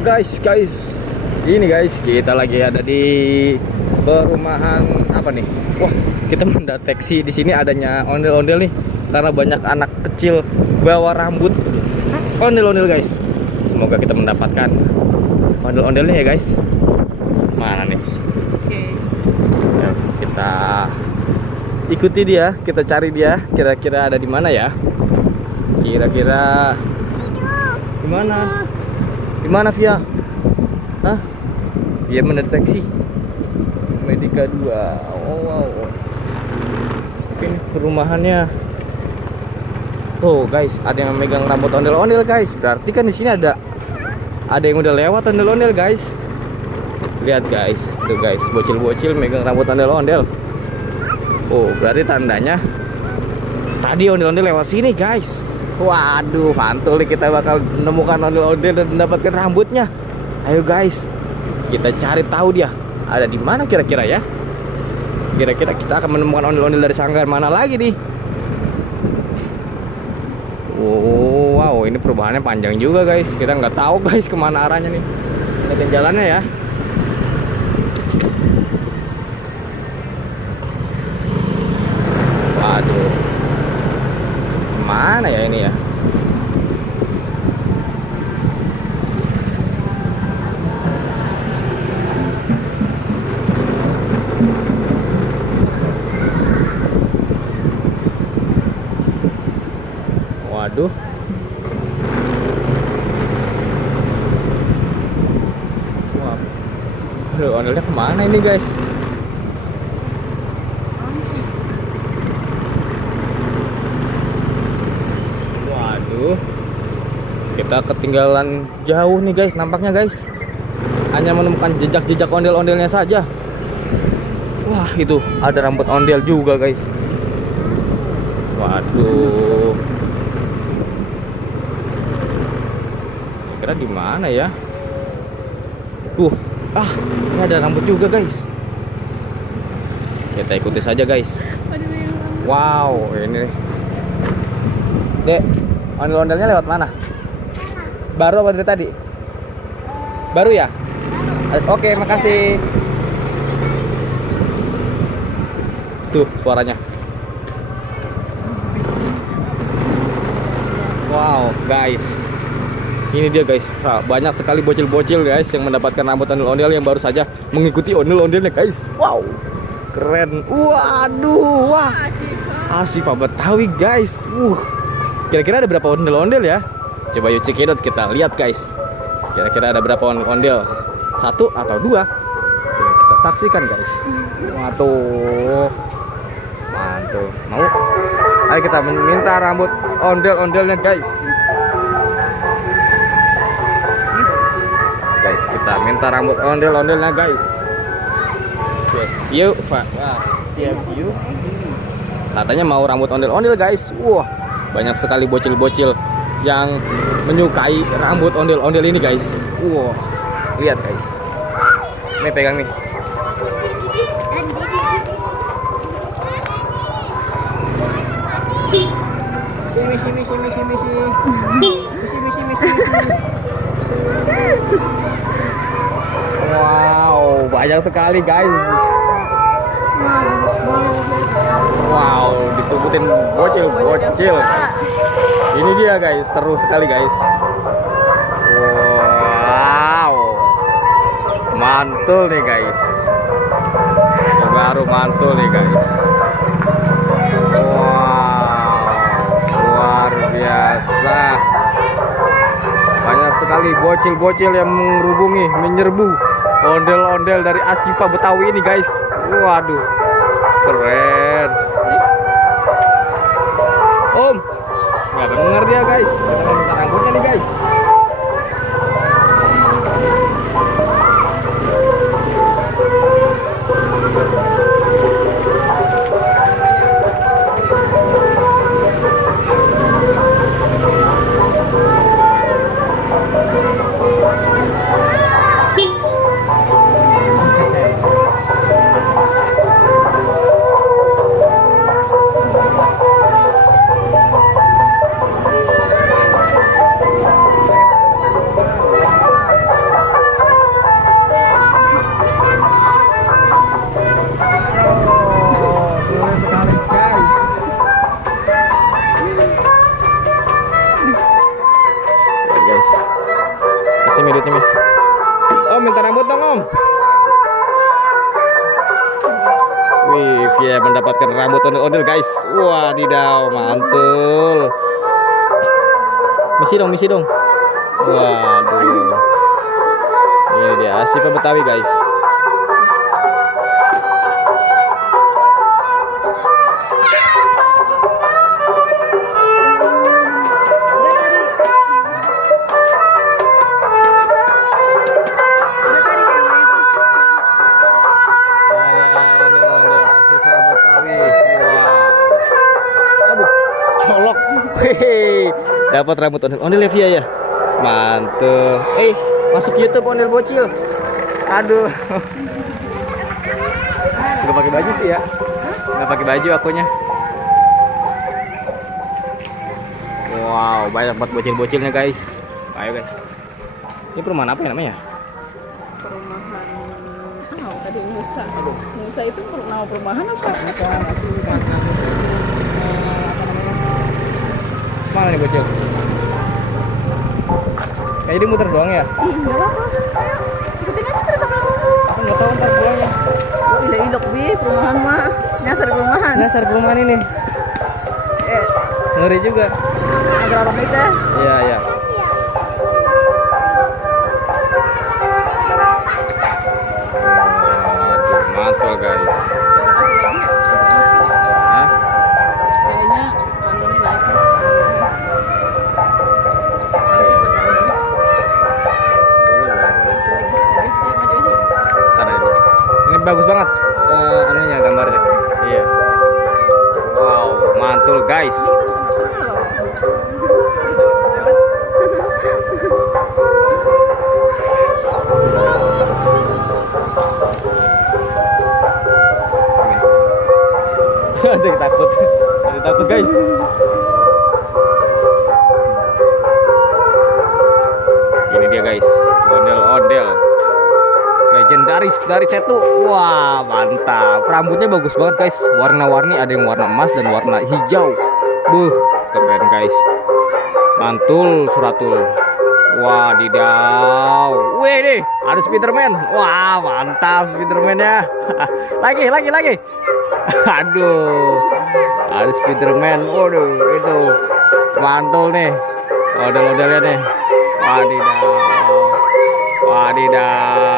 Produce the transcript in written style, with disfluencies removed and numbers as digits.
guys, ini guys, kita lagi ada di perumahan apa nih? Wah, kita mendeteksi di sini adanya ondel-ondel nih, karena banyak anak kecil bawa rambut ondel-ondel guys. Semoga kita mendapatkan ondel-ondelnya ya guys. Mana nih? Ayo, kita ikuti dia, kita cari dia. Kira-kira ada di mana ya? Kira-kira di mana? Di mana Via? Hah? Dia mendeteksi Medika 2. Oh wow. Ini perumahannya. Oh guys, ada yang megang rambut ondel-ondel guys. Berarti kan di sini ada yang udah lewat ondel-ondel guys. Lihat guys, tuh guys, bocil-bocil megang rambut ondel-ondel. Oh, berarti tandanya tadi ondel-ondel lewat sini guys. Waduh, mantul nih, kita bakal menemukan ondel-ondel dan mendapatkan rambutnya. Ayo guys, kita cari tahu dia ada di mana kira-kira ya. Kira-kira kita akan menemukan ondel-ondel dari sanggar mana lagi nih. Oh, wow, ini perubahannya panjang juga guys. Kita nggak tahu guys kemana arahnya nih. Lihatin jalannya ya. Waduh, mana ya ini ya? Waduh. Wah. Aduh, ondelnya kemana ini guys? Waduh. Kita ketinggalan jauh nih guys, nampaknya guys. Hanya menemukan jejak-jejak ondel-ondelnya saja. Wah, itu ada rambut ondel juga guys. Waduh. Kira di mana ya? Ini ada rambut juga guys. Kita ikuti saja guys. Wow, ini. Dek, ondel-ondelnya lewat mana? Baru apa dari tadi? Baru ya? Oke, makasih. Tuh suaranya. Wow, guys. Ini dia guys, banyak sekali bocil-bocil guys yang mendapatkan rambut ondel-ondel yang baru saja mengikuti ondel-ondelnya guys. Wow, keren. Waduh, wah, Asyifa Betawi guys. Kira-kira ada berapa ondel-ondel ya? Coba yuk cekidot, kita lihat guys. Kira-kira ada berapa ondel? 1 atau 2? Kita saksikan guys. Waduh, mantul. Mau? Ayo kita minta rambut ondel-ondelnya guys. Guys, kita minta rambut ondel-ondelnya guys. Yes, yuk, Pak. Wah, yuk. Katanya mau rambut ondel-ondel guys. Wah, banyak sekali bocil-bocil yang menyukai rambut ondel-ondel ini guys. Wah, lihat guys. Nih pegang nih. Wow, banyak sekali guys. Wow, ditungguin bocil guys. Ini dia guys, seru sekali guys. Wow, mantul nih guys. Baru mantul nih guys. Wow, luar biasa. Banyak sekali bocil-bocil yang menyerbu ondel-ondel dari Asyifa Betawi ini guys. Waduh, keren. Om, nggak denger dia guys. Kita minta rambutnya nih guys. Mi duitnya Mi. Om minta rambut dong Om. Wih, Via mendapatkan rambut ondel-ondel guys. Wadidaw, mantul. Misi dong. Waduh. Ini dia Asyifa Betawi guys. Hehehe, dapat rambut ondel Via ya, mantul. Masuk YouTube ondel bocil. Aduh, nggak pakai baju sih ya, nggak pakai baju akunya. Wow, banyak banget bocil-bocilnya guys. Ayo guys, ini perumahan apa ya namanya? Perumahan tadi Musa. Musa itu nama perumahan apa? Mana nih bocil? Kayak dia muter doang ya? Iya apa? Ikutin aja terus sama aku. Aku nggak tahu ntar pulangnya. Oh, ilok bi perumahan mah. Nyasar perumahan ini. Ngeri juga. Agak orang itu. Iya. Aduh, mantul guys. Hah? Kayaknya anu nih lagi. Ini bagus banget anunya gambarnya. Iya. Wow, mantul guys. Ada yang takut guys. Ini dia guys, ondel-ondel legendaris dari Setu. Wah, mantap. Rambutnya bagus banget guys, warna-warni, ada yang warna emas dan warna hijau. Keren guys. Mantul suratul. Wadidaw. Wih nih, ada Spiderman. Wah, mantap Spiderman-nya. lagi. Aduh. Ada Spiderman. Waduh, itu mantul nih. Ondel-ondelnya nih. Wadidaw.